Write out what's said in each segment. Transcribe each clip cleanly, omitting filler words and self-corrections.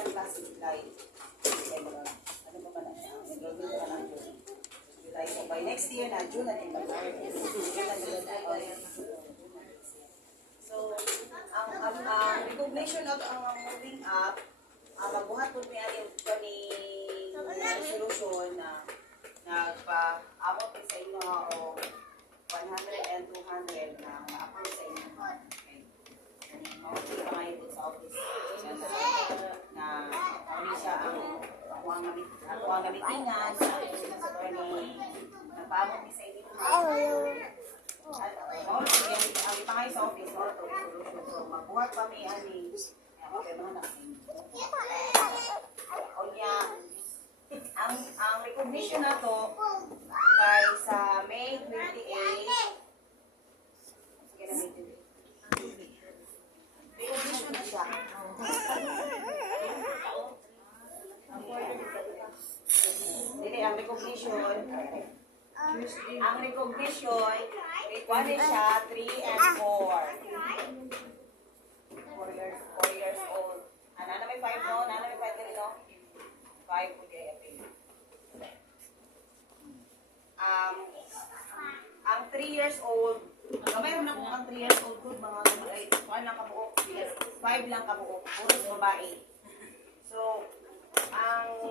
ang class in July. Ano ba ba na? Enrollment pa ng June. July. So by next year na, June natin ba? So, ang recognition of ang moving up, magbuhat po niya yung resolution na nagpa-abot sa inyo o 100 and 200 na ma-approve sa inyo. Makikita ngayon po sa office na kami siya ang gamitingan sa nagpa-abot sa inyo. Ang ipangay sa office, so magbuhat kami ani okay mga nakin. Ang recognition na to kay sa May 28 recognition na siya. Dili ang recognition kuwanin siya 3 and 4. 4 years old. Nana may 5 no? Nana may 5 din no? 5 po diya yapin. Ang 3 years old, mayroon na kung ang 3 years old good mga ay 1 lang kabuok, 5 lang kabuok, puros babae. So, ang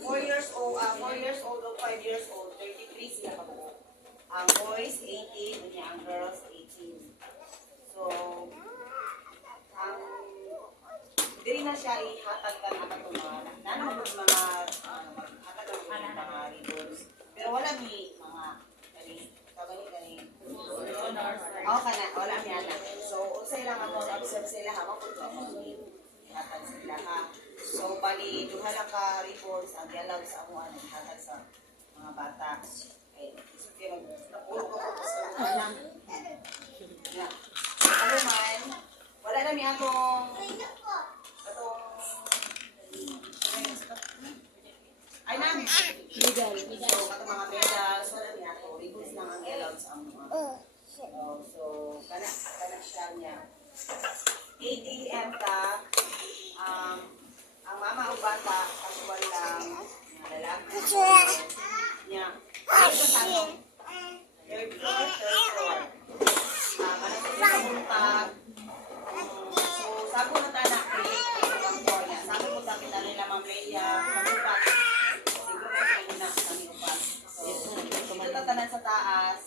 4 years old o 5 years old, 33 sila kabuok. Ang boys 18, niya ang girls 18. So, dili na siya ihatag ka na ito mga nanamagod mga hatag ang mga ribbons. Pero wala ni mga gani. Oo ka na, wala niya na. So, usay lang ako, observe sila ha, ihatag sila ha. So, bali, duha lang ka ribbons ang dialaw sa amuan, ihatag sa mga bata. Okay, so, kaya napulog ako sa mga ano man, wala namin atong ay namin medal. So, katong mga medal, so namin ato, ribbons lang ang allowed sa mga. So, kana siya niya. 8 AM ka, ang mama o bata, kasuwal lang, lalaki. Niya. Ito sa ano? Third floor. Manapit sa buntag. So, sabi mo ta na, sabi mo ta kita nila Ma'am Leia, magupat. Siguro may kayo na kami upat. So, ito tatanan sa taas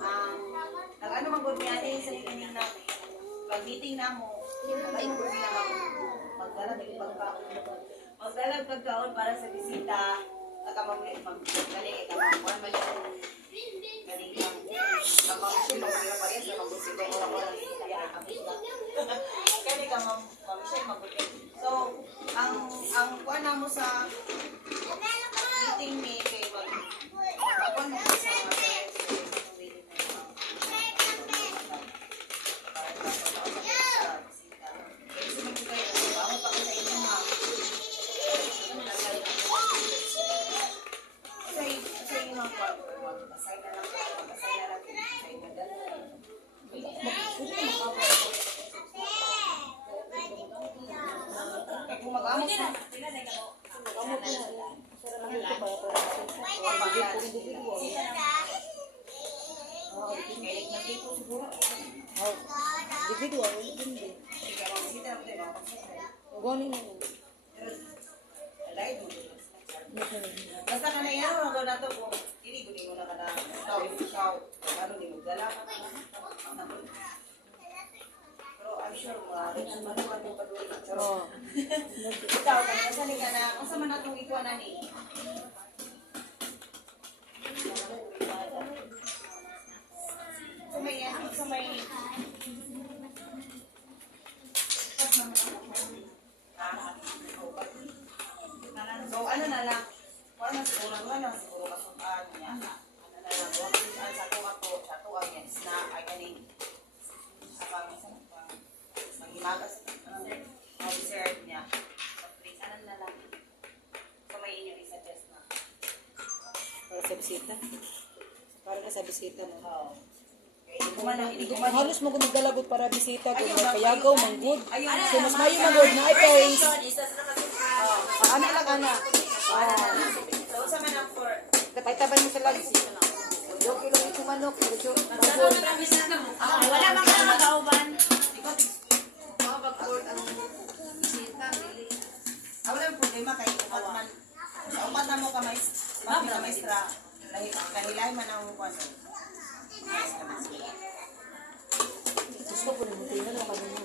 na nag-ano magod niya sa ikinig na pag-meeting na mo, nag-improve na magdalag pagkaon para sa bisita. Nakamamlit, magdali, kamampuan mali ko. Ganitang, kamampuan, magdala pa rin, sa magbusito, orang-orang, kaya nakabit na. Kaya kamampuan, magbutin. So, ang kuha na mo sa meeting me, kay magpapuan mo sa mga parents, basta ka na yan, mga na ito kung hindi mo na ka na ikaw, ano ni mo dala ka na. Pero I'm sure manuman yung padulit. Ikaw, kasali ka na, kung saan man na itong ikuha na ni? Sa may so, ano na lang, siguro kasukaan niya. Ano na lang, sa tuwa niya, snack, ay galing. Maghimagas, dessert niya. Ano na lang. So, may inyo i-suggest na. Para sa bisita. Para sa bisita, no? Oo. Halos mo gumagdalagot para bisita ko kayagaw man good. So mas mayo man good na ay parents. Ano lang ana. So, sa manang for... Tapay-taban mo sila. Okay lang ito manok. Wala bang kauban? Wala yung problema kay upat man. Sa upat na mo kamay, sa maestra, kahilahin man ang upan. Gusto ko na mutin na kami mo.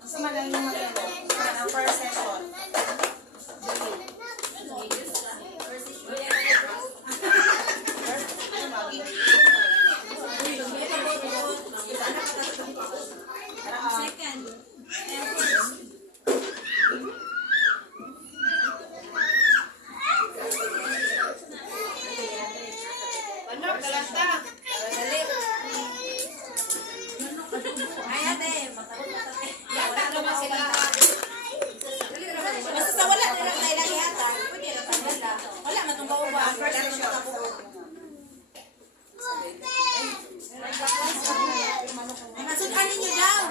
Kasi man yung mga ang first session. Basta wala na lang kailang yata. Pwede na kanila. Wala matong kauban. First session. Nasukan ninyo daw.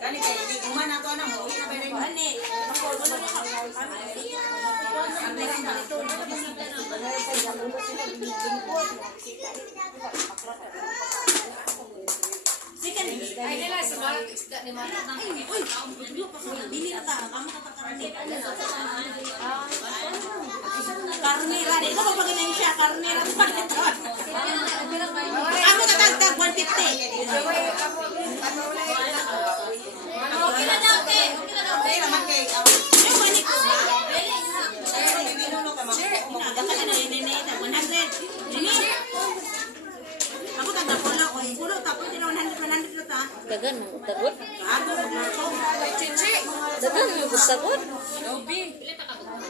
Kani kay kuman nato na mo. Ani. Ay, nila sa balat isda ni Mara. Uy, dili na ta. Amo ka karne. Karne ra. Ito pa paginayin siya. Karne ra pa nito. Amo ka tagtag 150. Okay na daw, te. Okay na daw. Kaya naman kay Yung manik ko ba? binuno ka man. Daka na na nene. 100. Dini. Ako tanda ko lang. Pulo tapos din 100 na ta. Dagan mo tagot. Ako magmarko. Chichi. Dagan mo tagot. Lobi.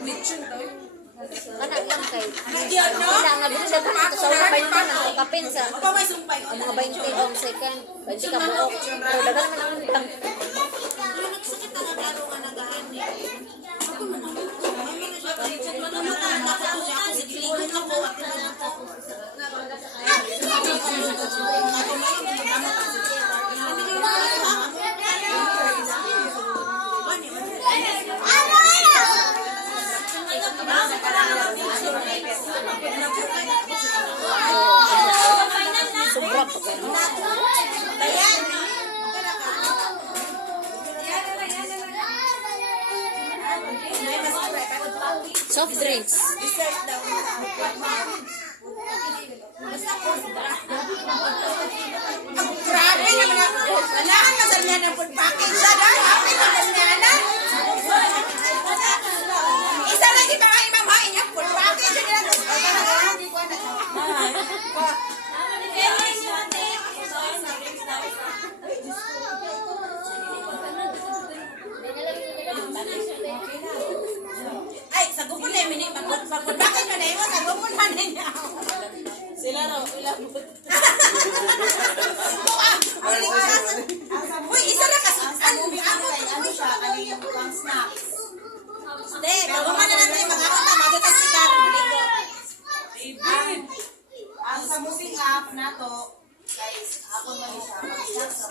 Lechon daw. Kana lang kay. Diyan no? Wala nga dito sa bato sa 20 na kapin sa Ako may sumpay. mga 20 on second. 20 ka buok. Pero dagan man ang utang. Nagsakit ang agaro nga nagaan niya. Ako man ang matanda ko siya ako sa gilingon ko po. Sobra pa kayo. Soft drinks. Grabe naman ako. Walahan na sa niya ng food package siya dahil. Happy naman niya na. Isa lang di ba kayo mamahin niya food package siya nila. Ay, sa gupon na yung mag-food package na yun. Sa gupon na niya. Sila raw, sila. Uy, isa lang kasi. Ang movie ano siya, ano yung pang snacks. Hindi, gawaman na natin yung mga ako na magatag si Karen. Ang sa moving app na to, guys, ako man siya, pang snacks sa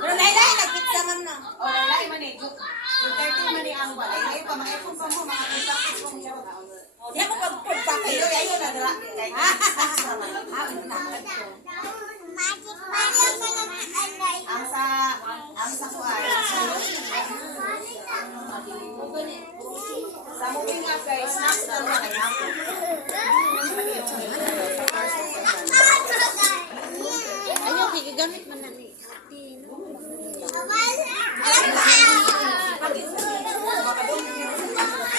Pero lahi-lahi, nagpizza man na. O, lalaki man eh. Yung 30 man eh ang wala. Ay, pa, mga ipon pa mo, mga contacts mo siya. Di ako pag-food package. Ayun na, dala. Like, snacks naman. Ang sa kuhay. Sa moving app, guys, snacks na naman ay hapon. Ayaw gigamit man na ni.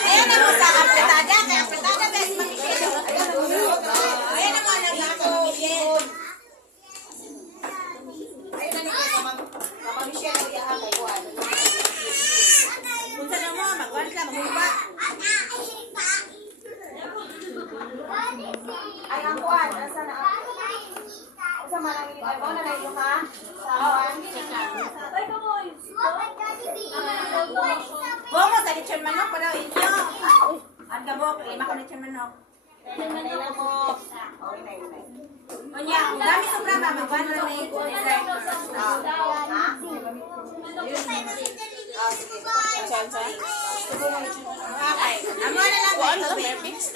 Ayan na mo sa apretada. Kaya apretada guys, makikita. Ayan na mo ang nag-ako. Ayun na nito, kapamisya na iyahan kay kuhan. Punta na mo, magwan ka, maghuba. Ay, ang kuhan, nasa na? Sa manang ini, ay, mo na na ka? Sa kuhan? Bomo, sa lechon manok pa daw inyo. Ang dabok, 5 ka lechon manok. Kanila mo. Okay na yun. Onya, kung dami sobra ba, magban na may dessert. Ha? Sige. Sansa? Okay. Amo na lang. Kuan na lang, may fix.